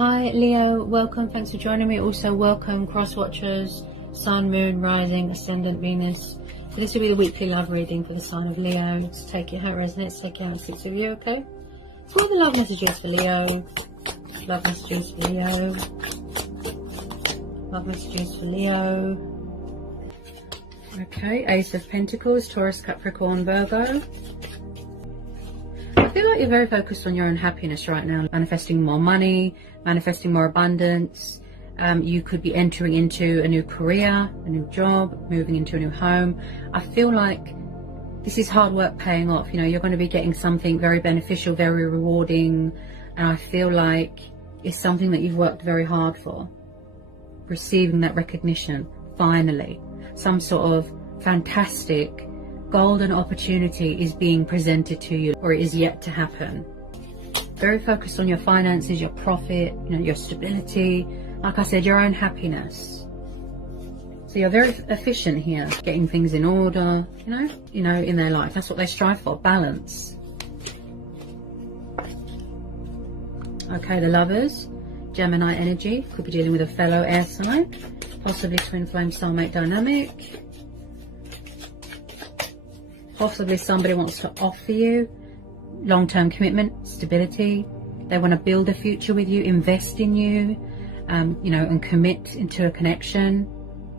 Hi Leo, welcome, thanks for joining me. Also welcome cross watchers, Sun, Moon, Rising, Ascendant, Venus. So this will be the weekly love reading for the sign of Leo. Just take it how it resonates, take it how it sits with you, okay? So what are the love messages for Leo? Love messages for Leo. Love messages for Leo. Okay, Ace of Pentacles, Taurus, Capricorn, Virgo. I feel like you're very focused on your own happiness right now, manifesting more money, manifesting more abundance. You could be entering into a new career, a new job, moving into a new home. I feel like this is hard work paying off. You know, you're going to be getting something very beneficial, very rewarding. And I feel like it's something that you've worked very hard for. Receiving that recognition, finally. Some sort of fantastic golden opportunity is being presented to you, or it is yet to happen. Very focused on your finances, your profit, you know, your stability, like I said, your own happiness. So you're very efficient here, getting things in order, you know, in their life. That's what they strive for, balance. Okay, the Lovers, Gemini energy, could be dealing with a fellow air sign, possibly twin flame soulmate dynamic. Possibly somebody wants to offer you long-term commitment, stability. They want to build a future with you, invest in you, you know, and commit into a connection,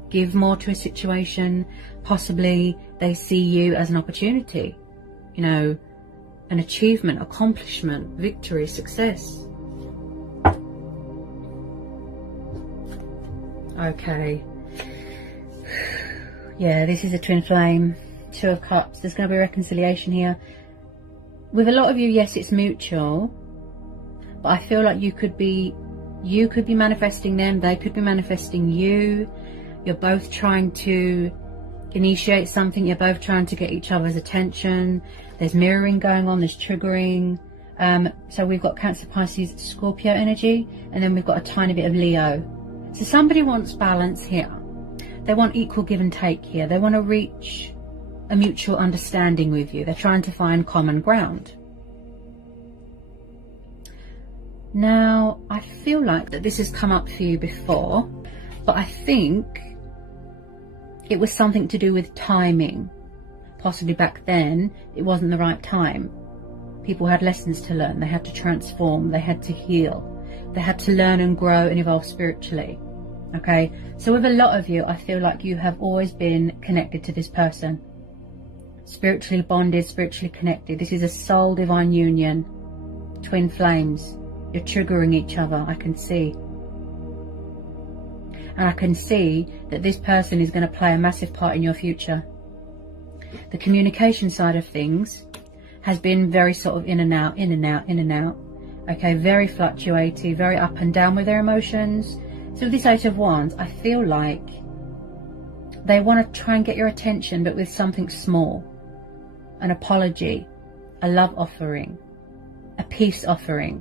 give more to a situation. Possibly they see you as an opportunity, you know, an achievement, accomplishment, victory, success. Okay. Yeah, this is a twin flame. Two of Cups. There's going to be reconciliation here. With a lot of you, yes, it's mutual, but I feel like you could be manifesting them, they could be manifesting you. You're both trying to initiate something, you're both trying to get each other's attention. There's mirroring going on, there's triggering. So we've got Cancer, Pisces, Scorpio energy, and then we've got a tiny bit of Leo. So somebody wants balance here. They want equal give and take here. They want to reach a mutual understanding with you. They're trying to find common ground. Now, I feel like that this has come up for you before, but I think it was something to do with timing. Possibly back then, it wasn't the right time. People had lessons to learn. They had to transform. They had to heal. They had to learn and grow and evolve spiritually. Okay, so with a lot of you, I feel like you have always been connected to this person. Spiritually bonded, spiritually connected. This is a soul divine union. Twin flames. You're triggering each other, I can see. And I can see that this person is going to play a massive part in your future. The communication side of things has been very sort of in and out, in and out, in and out. Okay, very fluctuating, very up and down with their emotions. So with this Eight of Wands, I feel like they want to try and get your attention, but with something small. An apology, a love offering, a peace offering.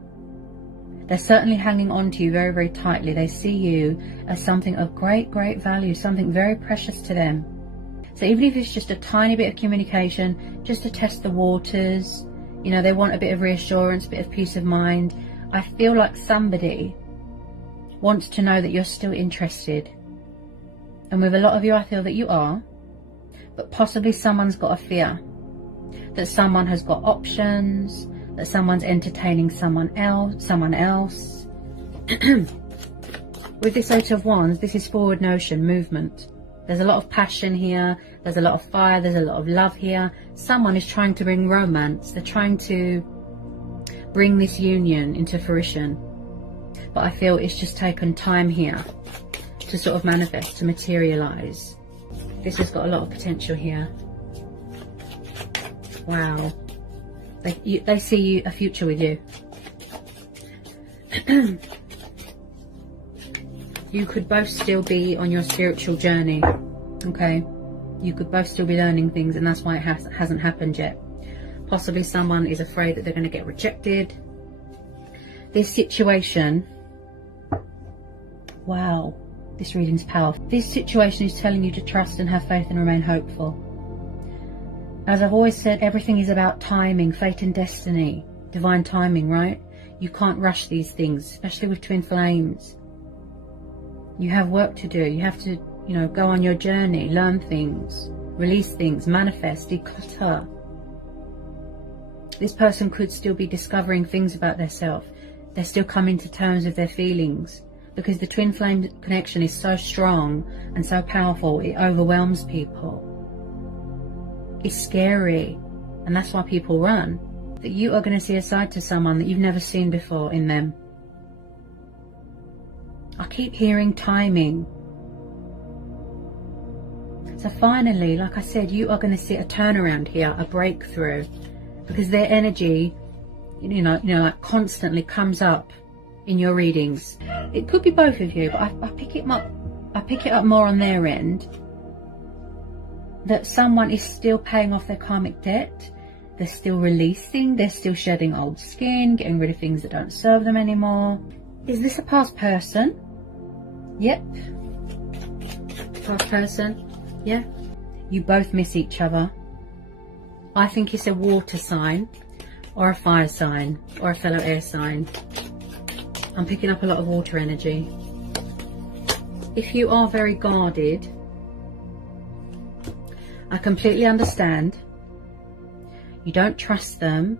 They're certainly hanging on to you very, very tightly. They see you as something of great, great value, something very precious to them. So even if it's just a tiny bit of communication, just to test the waters, you know, they want a bit of reassurance, a bit of peace of mind. I feel like somebody wants to know that you're still interested. And with a lot of you, I feel that you are, but possibly someone's got a fear that someone has got options, that someone's entertaining someone else. With this Eight of Wands, this is forward motion, movement. There's a lot of passion here, there's a lot of fire, there's a lot of love here. Someone is trying to bring romance, they're trying to bring this union into fruition. But I feel it's just taken time here to sort of manifest, to materialize. This has got a lot of potential here. Wow. They see a future with you. You could both still be on your spiritual journey. Okay? You could both still be learning things, and that's why it hasn't happened yet. Possibly someone is afraid that they're going to get rejected. This situation... Wow. This reading's powerful. This situation is telling you to trust and have faith and remain hopeful. As I've always said, everything is about timing, fate and destiny, divine timing, right? You can't rush these things, especially with twin flames. You have work to do. You have to, you know, go on your journey, learn things, release things, manifest, declutter. This person could still be discovering things about themselves. They're still coming to terms with their feelings, because the twin flame connection is so strong and so powerful, it overwhelms people. It's scary, and that's why people run. That you are going to see a side to someone that you've never seen before in them. I keep hearing timing. So finally, like I said, you are going to see a turnaround here, a breakthrough, because their energy, you know, like constantly comes up in your readings. It could be both of you, but I pick it up. I pick it up more on their end. That someone is still paying off their karmic debt. They're still releasing. They're still shedding old skin, getting rid of things that don't serve them anymore. Is this a past person? Yep. Past person. Yeah. You both miss each other. I think it's a water sign, or a fire sign, or a fellow air sign. I'm picking up a lot of water energy. If you are very guarded, I completely understand. You don't trust them,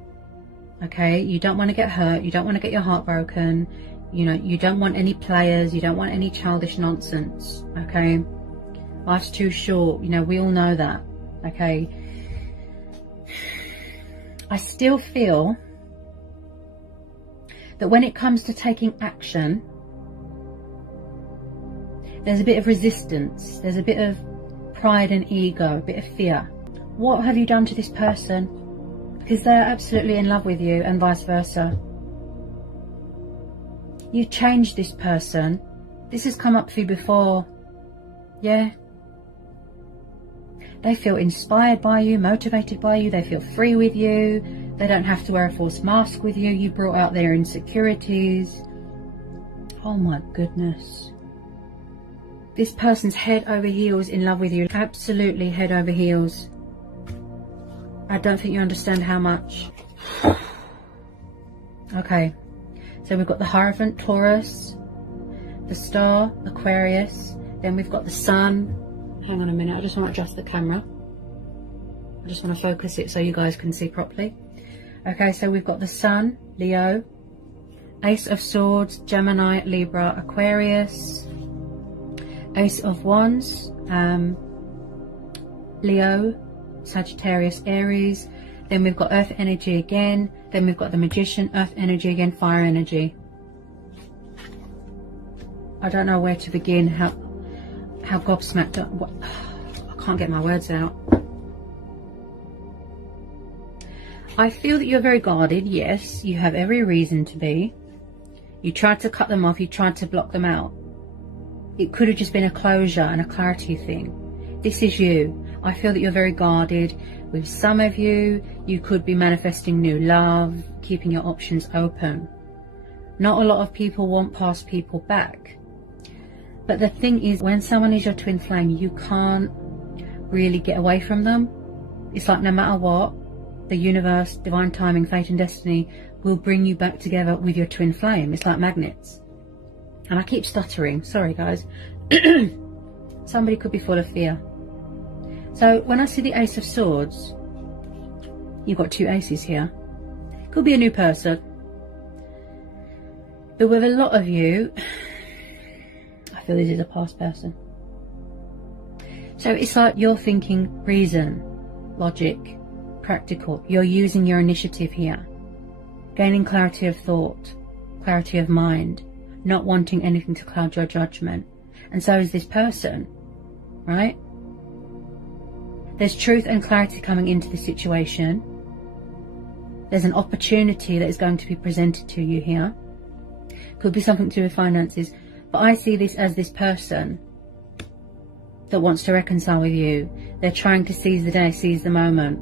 okay? You don't want to get hurt. You don't want to get your heart broken. You know, you don't want any players. You don't want any childish nonsense, okay? Life's too short. You know, we all know that, okay? I still feel that when it comes to taking action, there's a bit of resistance. There's a bit of pride and ego, a bit of fear. What have you done to this person? Because they're absolutely in love with you, and vice versa. You changed this person. This has come up for you before. Yeah. They feel inspired by you, motivated by you. They feel free with you. They don't have to wear a false mask with you. You brought out their insecurities. Oh my goodness. This person's head over heels in love with you. Absolutely head over heels. I don't think you understand how much. Okay. So we've got the Hierophant, Taurus, the Star, Aquarius. Then we've got the Sun. Hang on a minute, I just want to adjust the camera. I just want to focus it so you guys can see properly. Okay, so we've got the Sun, Leo, Ace of Swords, Gemini, Libra, Aquarius, Ace of Wands, Leo, Sagittarius, Aries. Then we've got Earth energy again. Then we've got the Magician, Earth energy again, Fire energy. I don't know where to begin. How gobsmacked. I can't get my words out. I feel that you're very guarded. Yes, you have every reason to be. You tried to cut them off. You tried to block them out. It could have just been a closure and a clarity thing. This is you. I feel that you're very guarded. With some of you, you could be manifesting new love, keeping your options open. Not a lot of people want past people back. But the thing is, when someone is your twin flame, you can't really get away from them. It's like no matter what, the universe, divine timing, fate and destiny will bring you back together with your twin flame. It's like magnets. And I keep stuttering. Sorry, guys. Somebody could be full of fear. So when I see the Ace of Swords, you've got two aces here. Could be a new person. But with a lot of you, I feel this is a past person. So it's like you're thinking reason, logic, practical. You're using your initiative here. Gaining clarity of thought, clarity of mind, not wanting anything to cloud your judgment. And so is this person, right? There's truth and clarity coming into the situation. There's an opportunity that is going to be presented to you here. Could be something to do with finances. But I see this as this person that wants to reconcile with you. They're trying to seize the day, seize the moment.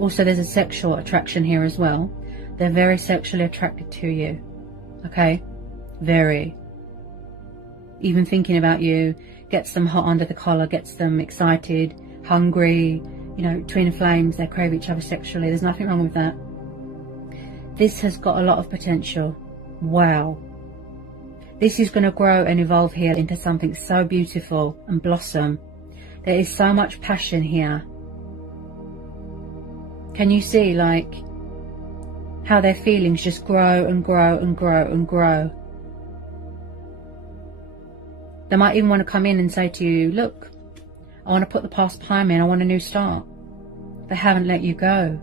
Also, there's a sexual attraction here as well. They're very sexually attracted to you. Okay? Very. Even thinking about you gets them hot under the collar, gets them excited, hungry. You know, twin flames, they crave each other sexually. There's nothing wrong with that. This has got a lot of potential. Wow. This is going to grow and evolve here into something so beautiful and blossom. There is so much passion here. Can you see, like, how their feelings just grow and grow and grow and grow? They might even want to come in and say to you, look, I want to put the past behind me and I want a new start. They haven't let you go.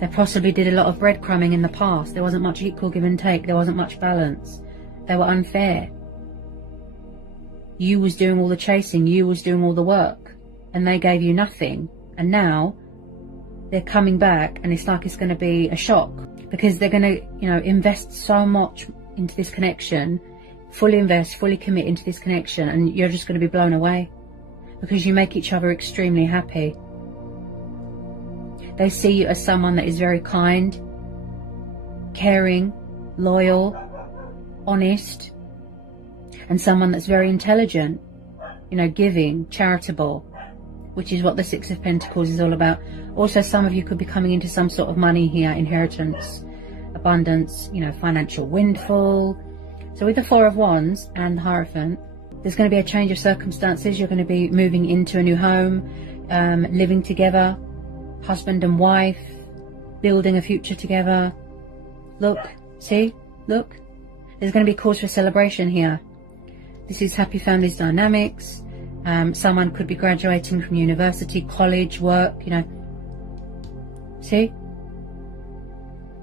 They possibly did a lot of breadcrumbing in the past. There wasn't much equal give and take. There wasn't much balance. They were unfair. You was doing all the chasing. You was doing all the work. And they gave you nothing. And now they're coming back, and it's like it's going to be a shock, because they're going to, you know, invest so much into this connection, fully invest, fully commit into this connection, and you're just going to be blown away because you make each other extremely happy. They see you as someone that is very kind, caring, loyal, honest, and someone that's very intelligent, you know, giving, charitable, which is what the Six of Pentacles is all about. Also, some of you could be coming into some sort of money here, inheritance, abundance, you know, financial windfall. So with the Four of Wands and the Hierophant, there's going to be a change of circumstances. You're going to be moving into a new home, living together, husband and wife, building a future together. Look, see, look, there's going to be cause for celebration here. This is happy families dynamics. Someone could be graduating from university, college, work, you know. See?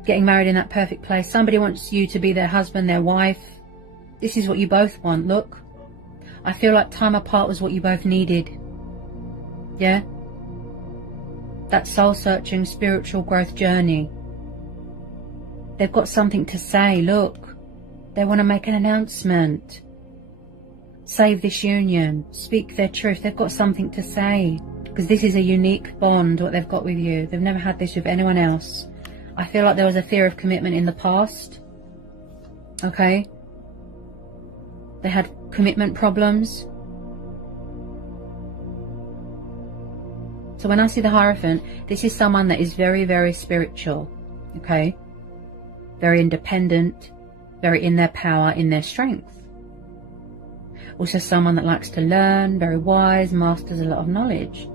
Getting married in that perfect place. Somebody wants you to be their husband, their wife. This is what you both want. Look, I feel like time apart was what you both needed. Yeah? That soul-searching, spiritual growth journey. They've got something to say. Look, they want to make an announcement. Save this union. Speak their truth. They've got something to say. Because this is a unique bond, what they've got with you. They've never had this with anyone else. I feel like there was a fear of commitment in the past. Okay? They had commitment problems. So when I see the Hierophant, this is someone that is very, very spiritual. Okay? Very independent. Very in their power, in their strength. Also someone that likes to learn, very wise, masters a lot of knowledge.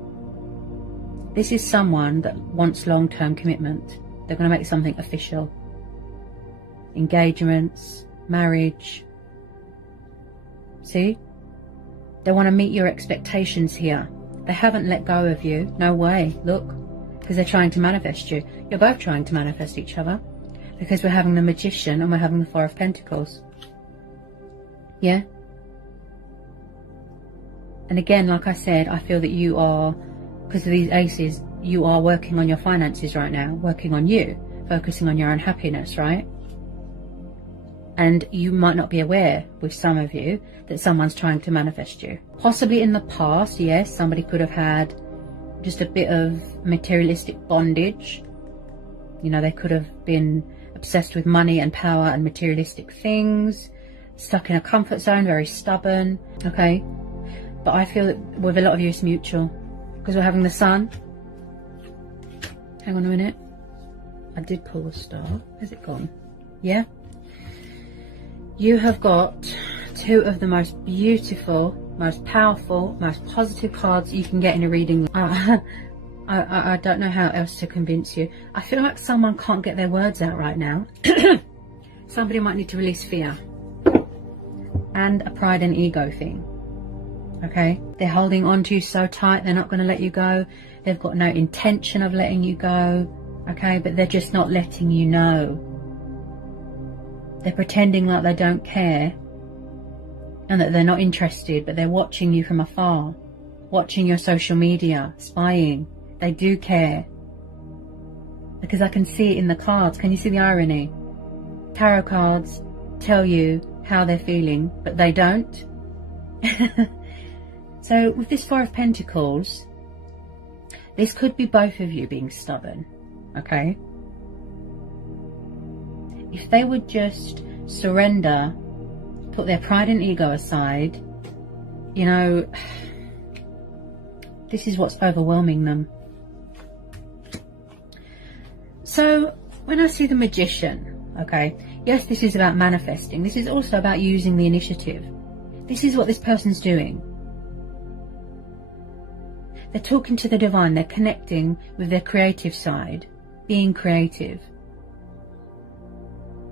This is someone that wants long-term commitment. They're going to make something official. Engagements, marriage. See? They want to meet your expectations here. They haven't let go of you. No way. Look. Because they're trying to manifest you. You're both trying to manifest each other. Because we're having the Magician and we're having the Four of Pentacles. Yeah? And again, like I said, I feel that you are, because of these aces, you are working on your finances right now, working on you, focusing on your own happiness, right? And you might not be aware, with some of you, that someone's trying to manifest you. Possibly in the past, yes, somebody could have had just a bit of materialistic bondage. You know, they could have been obsessed with money and power and materialistic things, stuck in a comfort zone, very stubborn, okay? But I feel that with a lot of you it's mutual, because we're having the Sun. Hang on a minute. I did pull the star. Has it gone? Yeah. You have got two of the most beautiful, most powerful, most positive cards you can get in a reading. I don't know how else to convince you. I feel like someone can't get their words out right now. Somebody might need to release fear. And a pride and ego thing. Okay, they're holding on to you so tight, they're not going to let you go. They've got no intention of letting you go. Okay, but they're just not letting you know. They're pretending like they don't care and that they're not interested, but they're watching you from afar, watching your social media, spying. They do care, because I can see it in the cards. Can you see the irony? Tarot cards tell you how they're feeling, but they don't. So with this Four of Pentacles, this could be both of you being stubborn, okay? If they would just surrender, put their pride and ego aside, you know, this is what's overwhelming them. So when I see the Magician, okay, yes, this is about manifesting. This is also about using the initiative. This is what this person's doing. They're talking to the divine. They're connecting with their creative side, being creative,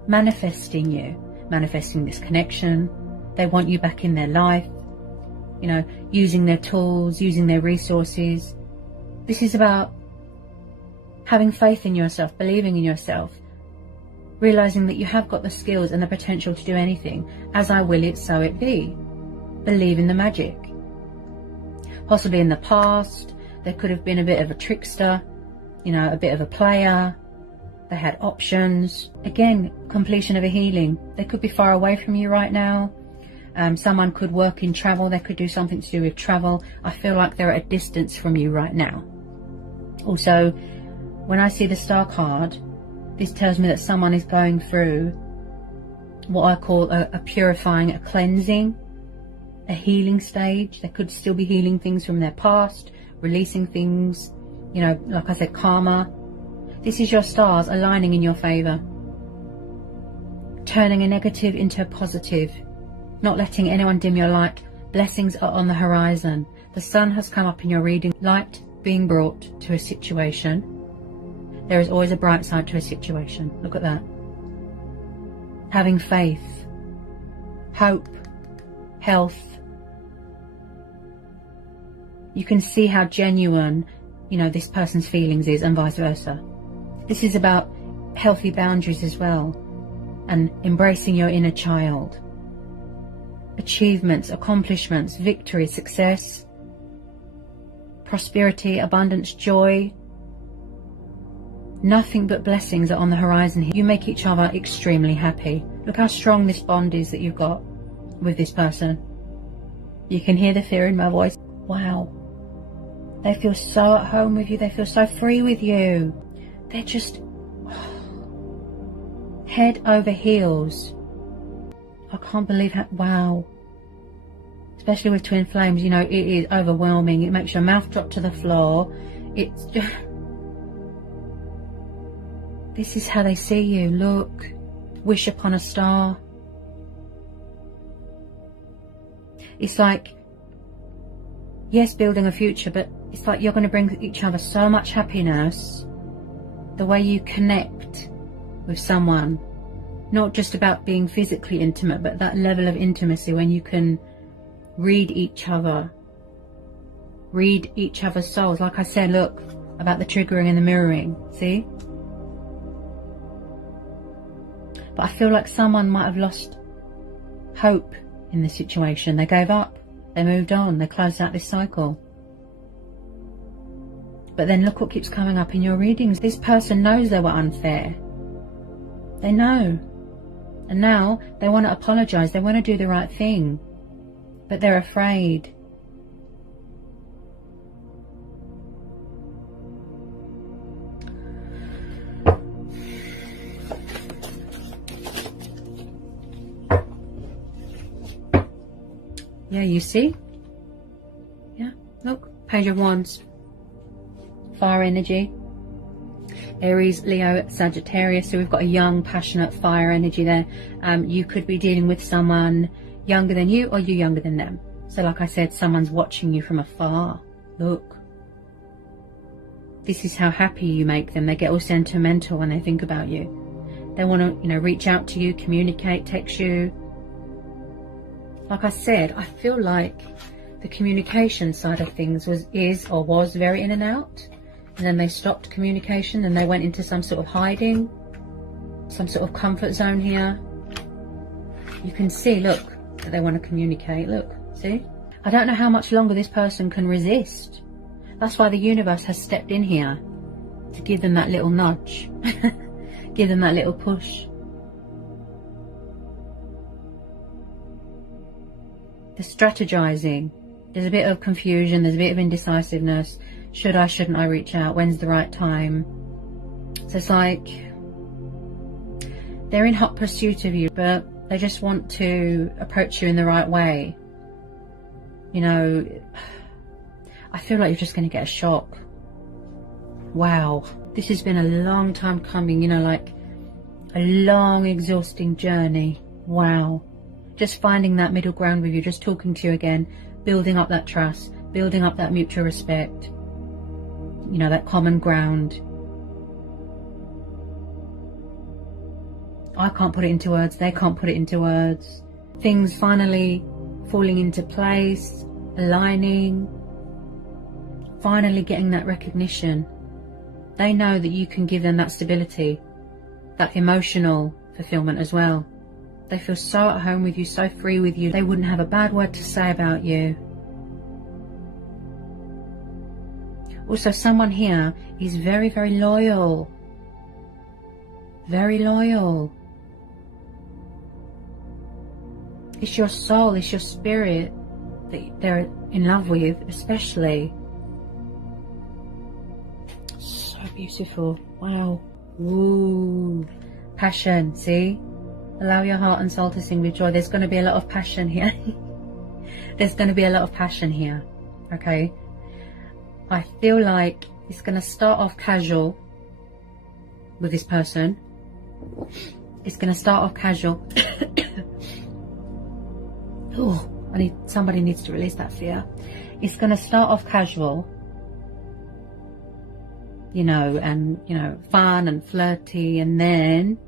manifesting you, manifesting this connection. They want you back in their life, you know, using their tools, using their resources. This is about having faith in yourself, believing in yourself, realizing that you have got the skills and the potential to do anything. As I will it, so it be. Believe in the magic. Possibly in the past, there could have been a bit of a trickster, you know, a bit of a player. They had options. Again, completion of a healing. They could be far away from you right now. Someone could work in travel. They could do something to do with travel. I feel like they're at a distance from you right now. Also, when I see the Star card, this tells me that someone is going through what I call a purifying, a cleansing, a healing stage. They could still be healing things from their past, releasing things, you know, like I said, karma. This is your stars aligning in your favor, turning a negative into a positive, not letting anyone dim your light. Blessings are on the horizon. The sun has come up in your reading. Light being brought to a situation. There is always a bright side to a situation. Look at that. Having faith, hope, health. You can see how genuine, you know, this person's feelings is, and vice versa. This is about healthy boundaries as well, and embracing your inner child. Achievements, accomplishments, victory, success, prosperity, abundance, joy. Nothing but blessings are on the horizon here. You make each other extremely happy. Look how strong this bond is that you've got with this person. You can hear the fear in my voice. Wow. They feel so at home with you. They feel so free with you. They're just head over heels. I can't believe how, wow. Especially with twin flames, you know, it is overwhelming. It makes your mouth drop to the floor. It's just, this is how they see you. Look, wish upon a star. It's like, yes, building a future, but it's like you're going to bring each other so much happiness. The way you connect with someone, not just about being physically intimate, but that level of intimacy when you can read each other, read each other's souls. Like I said, look, about the triggering and the mirroring, see? But I feel like someone might have lost hope in the situation. They gave up, they moved on, they closed out this cycle. But then look what keeps coming up in your readings. This person knows they were unfair. They know. And now they want to apologize. They want to do the right thing. But they're afraid. Yeah, you see? Yeah, look, Page of Wands. Fire energy. Aries, Leo, Sagittarius. So we've got a young, passionate fire energy there. You could be dealing with someone younger than you, or you younger than them. So like I said, someone's watching you from afar. Look. This is how happy you make them. They get all sentimental when they think about you. They want to, you know, reach out to you, communicate, text you. Like I said, I feel like the communication side of things was very in and out. And then they stopped communication and they went into some sort of hiding, some sort of comfort zone here. You can see, look, that they want to communicate. Look, see? I don't know how much longer this person can resist. That's why the universe has stepped in here to give them that little nudge, give them that little push. The strategizing. There's a bit of confusion, there's a bit of indecisiveness. Should I, shouldn't I reach out? When's the right time? So it's like they're in hot pursuit of you, but they just want to approach you in the right way. You know, I feel like you're just going to get a shock. Wow. This has been a long time coming, you know, like a long, exhausting journey. Wow. Just finding that middle ground with you, just talking to you again, building up that trust, building up that mutual respect, you know, that common ground. I can't put it into words, they can't put it into words. Things finally falling into place, aligning, finally getting that recognition. They know that you can give them that stability, that emotional fulfillment as well. They feel so at home with you, so free with you. They wouldn't have a bad word to say about you. Also, someone here is very, very loyal. Very loyal. It's your soul, it's your spirit that they're in love with, especially. So beautiful. Wow. Woo. Passion, see? Allow your heart and soul to sing with joy. There's going to be a lot of passion here. There's going to be a lot of passion here. Okay? I feel like it's going to start off casual with this person. It's going to start off casual. Oh, somebody needs to release that fear. It's going to start off casual, you know, and, you know, fun and flirty, and then,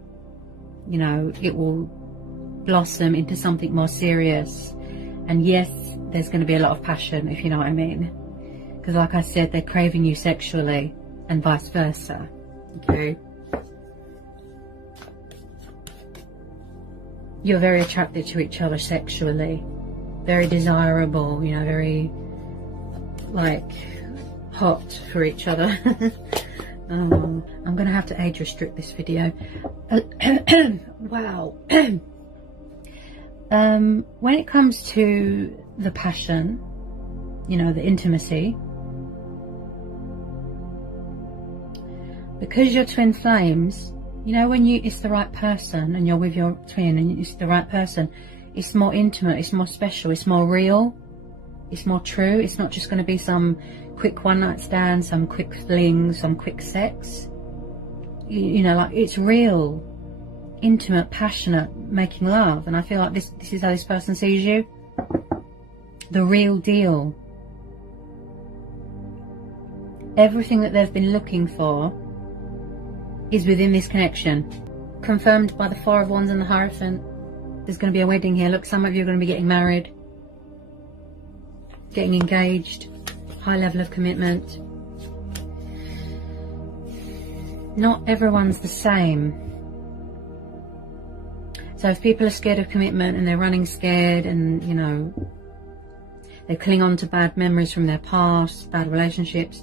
you know, it will blossom into something more serious. And yes, there's going to be a lot of passion, if you know what I mean. Because like I said, they're craving you sexually and vice versa. Okay. You're very attracted to each other sexually. Very desirable, you know, very, like, hot for each other. I'm going to have to age restrict this video. Wow. When it comes to the passion, you know, the intimacy, because you're twin flames, you know, when it's the right person and you're with your twin and it's the right person, it's more intimate, it's more special, it's more real, it's more true. It's not just going to be some quick one night stand, some quick fling, some quick sex. You know, like, it's real, intimate, passionate, making love. And I feel like this is how this person sees you. The real deal. Everything that they've been looking for is within this connection. Confirmed by the Four of Wands and the Hierophant. There's going to be a wedding here. Look, some of you are going to be getting married, getting engaged, high level of commitment. Not everyone's the same. So if people are scared of commitment and they're running scared, and, you know, they cling on to bad memories from their past, bad relationships,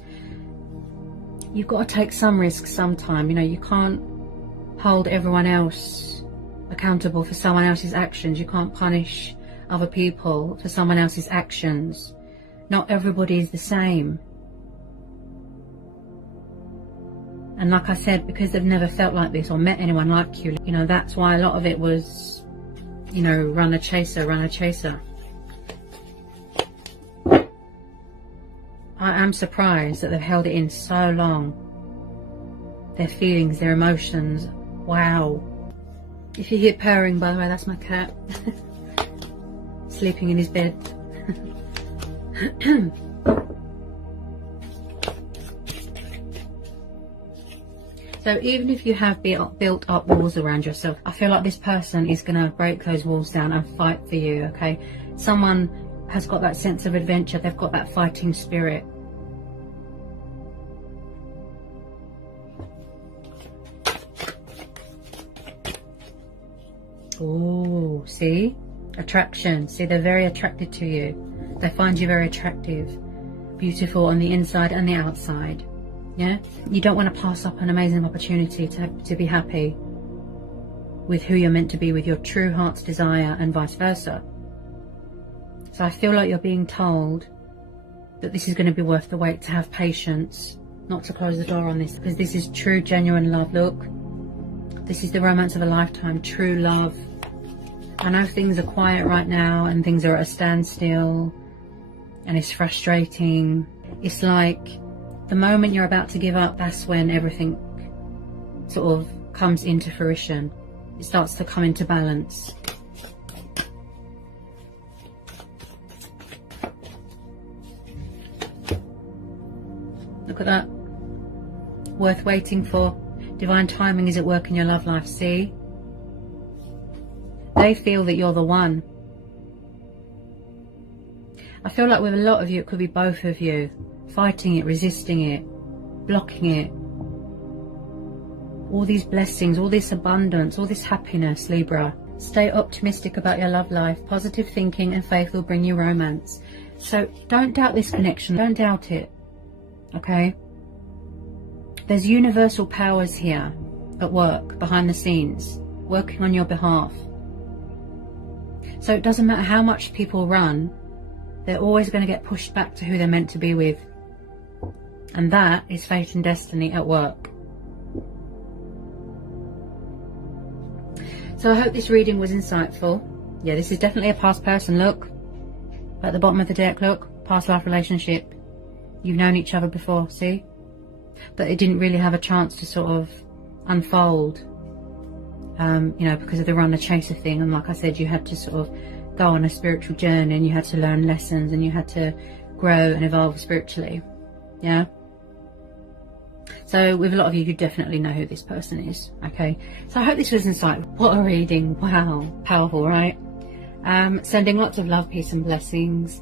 you've got to take some risks sometime. You know, you can't hold everyone else accountable for someone else's actions. You can't punish other people for someone else's actions. Not everybody is the same. And like I said, because they've never felt like this or met anyone like you, you know, that's why a lot of it was, you know, run a chaser, run a chaser. I am surprised that they've held it in so long. Their feelings, their emotions. Wow. If you hear purring, by the way, that's my cat. Sleeping in his bed. So even if you have built up walls around yourself, I feel like this person is going to break those walls down and fight for you, okay? Someone has got that sense of adventure. They've got that fighting spirit. Oh, see? Attraction. See, they're very attracted to you. They find you very attractive. Beautiful on the inside and the outside. Yeah? You don't want to pass up an amazing opportunity to be happy with who you're meant to be, with your true heart's desire, and vice versa. So I feel like you're being told that this is going to be worth the wait, to have patience, not to close the door on this, because this is true, genuine love. Look, this is the romance of a lifetime, true love. I know things are quiet right now and things are at a standstill and it's frustrating. It's like the moment you're about to give up, that's when everything sort of comes into fruition. It starts to come into balance. Look at that. Worth waiting for. Divine timing is at work in your love life. See? They feel that you're the one. I feel like with a lot of you, it could be both of you. Fighting it, resisting it, blocking it. All these blessings, all this abundance, all this happiness, Libra. Stay optimistic about your love life. Positive thinking and faith will bring you romance. So don't doubt this connection. Don't doubt it. Okay? There's universal powers here at work, behind the scenes, working on your behalf. So it doesn't matter how much people run, they're always going to get pushed back to who they're meant to be with. And that is fate and destiny at work. So I hope this reading was insightful. Yeah, this is definitely a past person. Look, at the bottom of the deck, look, past life relationship. You've known each other before, see? But it didn't really have a chance to sort of unfold, you know, because of the run the chaser thing. And like I said, you had to sort of go on a spiritual journey, and you had to learn lessons, and you had to grow and evolve spiritually. Yeah. So with a lot of you, you definitely know who this person is. Okay. So I hope this was insightful. What a reading. Wow. Powerful, right? Sending lots of love, peace and blessings.